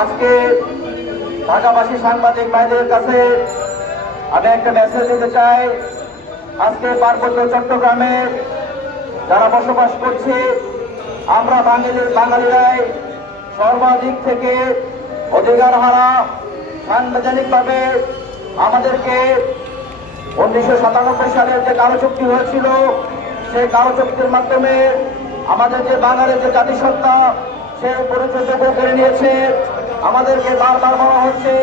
আজকে ঢাকাবাসী সাংবাদিক ভাইদের কাছে আমি একটা মেসেজ দিতে চাই। আজকে পার্বত্য চট্টগ্রামে যারা বসবাস করছে, আমরা বাঙালি বাঙালিরাই সর্বাধিক থেকে অধিকার হারা। সাংবিধানিকভাবে আমাদেরকে উনিশশো সাতানব্বই সালের যে কালো চুক্তি হয়েছিল, সেই কালো চুক্তির মাধ্যমে আমাদের যে বাঙালির যে জাতিসত্তা সে পরিচয়টুকু করে নিয়েছে। আমাদেরকে বারবার বলা হচ্ছে,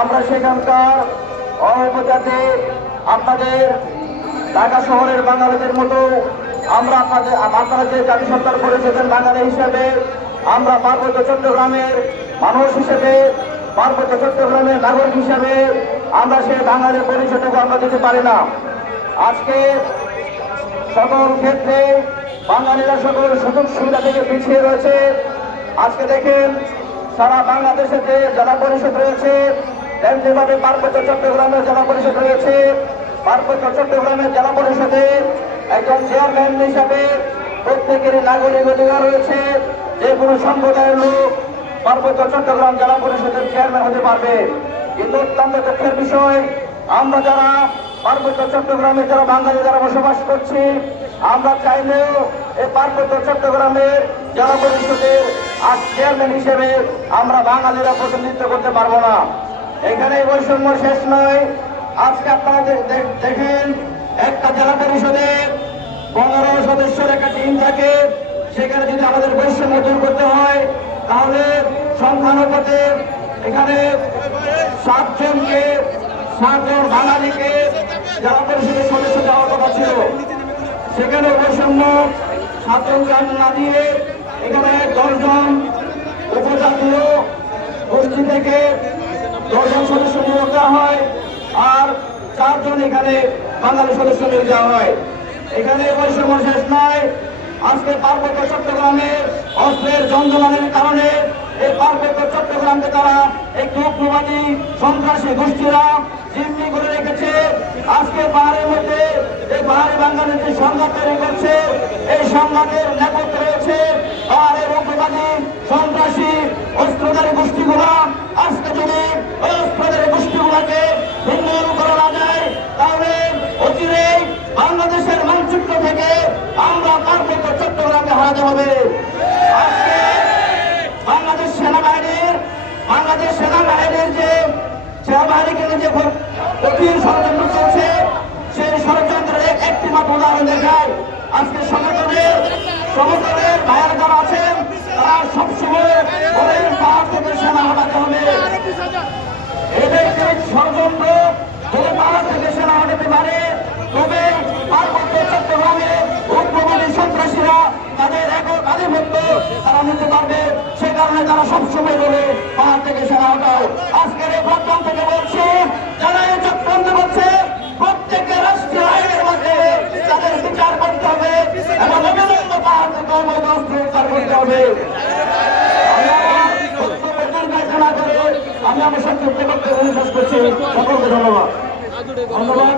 আমরা সেখানকার অপজাতি, আপনাদের ঢাকা শহরের বাঙালিদের মতো, আমরা আপনাদের আপনারা যে জাতিসত্তার পরিচয় বাঙালি হিসাবে, আমরা পার্বত্য চট্টগ্রামের মানুষ হিসেবে, পার্বত্য চট্টগ্রামের নাগরিক হিসাবে, আমরা সে বাঙালির পরিচয়টুকু আমরা দিতে পারি না। আজকে সকল ক্ষেত্রে বাঙালিরা সকল সুযোগ সুবিধা থেকে পিছিয়ে রয়েছে। আজকে দেখেন সারা বাংলাদেশে যে জেলা পরিষদ রয়েছে তেমনিভাবে পার্বত্য চট্টগ্রামের জেলা পরিষদ রয়েছে। পার্বত্য চট্টগ্রামের জেলা পরিষদে একজন চেয়ারম্যান হিসাবে প্রত্যেকেরই নাগরিক অধিকার রয়েছে। যে কোনো সম্প্রদায়ের লোক পার্বত্য চট্টগ্রাম জেলা পরিষদের চেয়ারম্যান হতে পারবে। কিন্তু অত্যন্ত দুঃখের বিষয়, আমরা যারা পার্বত্য চট্টগ্রামে যারা বাঙালি যারা বসবাস করছি, আমরা চাইলেও এই পার্বত্য চট্টগ্রামের জেলা পরিষদের আজ চেয়ারম্যান হিসেবে আমরা বাঙালিরা প্রতিনিধিত্ব করতে পারব না। এখানে বৈষম্য শেষ নয়। আজকে আপনারা দেখেন, একটা জেলা পরিষদে পনেরো সদস্যের একটা টিম থাকে। সেখানে যদি আমাদের বৈষম্য দূর করতে হয়, তাহলে সংখ্যানুপাতে এখানে সাতজনকে, সাতজন বাঙালিকে জেলা পরিষদের সদস্য দেওয়ার কথা ছিল। সেখানে বৈষম্য সাতজন জন না দিয়ে এখানে দশজন উপজাতীয় গোষ্ঠী থেকে দশজন সদস্য নিয়োগ দেওয়া হয় আর চারজন এখানে বাঙালি সদস্য নিয়োগ দেওয়া হয়। এখানে বৈষম্য শেষ নয়। আজকে পার্বত্য চট্টগ্রামে অস্ত্রের যন্ত্রণানের কারণে এই পার্বত্য চট্টগ্রামকে তারা একটি উগ্রবাদী সন্ত্রাসী গোষ্ঠীরা জিম্মি করে রেখেছে। আজকে পাহাড়ি বাঙালির যে সংঘাত তৈরি করছে। এই সংঘাতের নেপথ্যে রয়েছে পাহাড়ের উগ্রবাদী সন্ত্রাসী অস্ত্রধারী গোষ্ঠীগুলা। আজকে যদি ওই অস্ত্রধারী গোষ্ঠীগুলাকে নির্মূল করা না যায়, তাহলে অচিরেই বাংলাদেশের মানচিত্র থেকে আমরা পার্বত্য চট্টগ্রামকে হারাতে হবে। আজকে বাংলাদেশ সেনাবাহিনীর বাংলাদেশ সেনাবাহিনীর যে সেনাবাহিনীকে যে কঠিন ষড়যন্ত্র চলছে সেই ষড়যন্ত্রের একটি মাত্র উদাহরণ দেখায় আজকে সংগঠনের সংগঠনের ভাইয়ার যারা আছেন, তারা সবসময় বলেন, পাহাড় থেকে সেনা হটাতে হবে। এদের ষড়যন্ত্র, যদি পাহাড় থেকে সেনা হটাতে পারে, তবে পার্বত্য চট্টগ্রামে উগ্রবাদী সন্ত্রাসীরা তাদের একক আধিপত্য তারা নিতে পারবে। সে কারণে তারা সবসময় বলে, পাহাড় থেকে সেনা হটাও। আজকের এই থেকে বলছি, যারা এই চক্রান্ত করছে প্রত্যেকের রাষ্ট্রীয় আইনের মধ্যে তাদের বিচার করতে হবে এবং অবিলম্ব পাহাড় থেকে অবৈধ অস্ত্র উদ্ধার করতে হবে আমি আমার সাথে দীর্ঘায়িত না করে আমি আমার সংক্ষিপ্ত বক্তব্য শেষ করছি। সকলকে ধন্যবাদ। ধন্যবাদ।